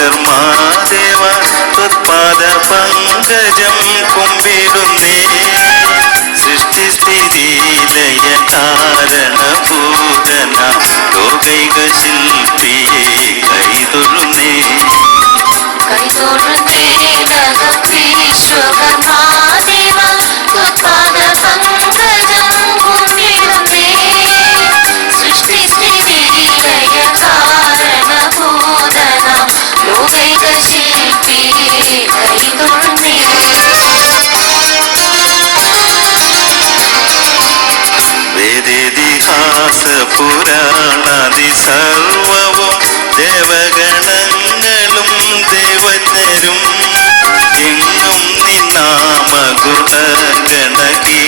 വിശ്വകർമാദേവ ഉത്പാദ പങ്കജം കുമ്പിടുന്നേ സൃഷ്ടിസ്ഥിതിലയ കാരണഭൂതന ലോകൈക ശില്പിയെ കൈതൊഴുന്നേ വിശ്വകർമാദേവ ഉത്പാദ പങ്കജം കുമ്പിടുന്നേ സൃഷ്ടിസ്ഥിതിലയ കാരണഭൂതന ലോകൈക ശില്പിയെ കൈതൊഴുന്നേ വേദേതിഹാസ പുരാണാദി സർവവും ദേവഗണങ്ങളും ദേവജ്ഞരും എങ്ങും നിന്നാമ ഗുണഗണകീ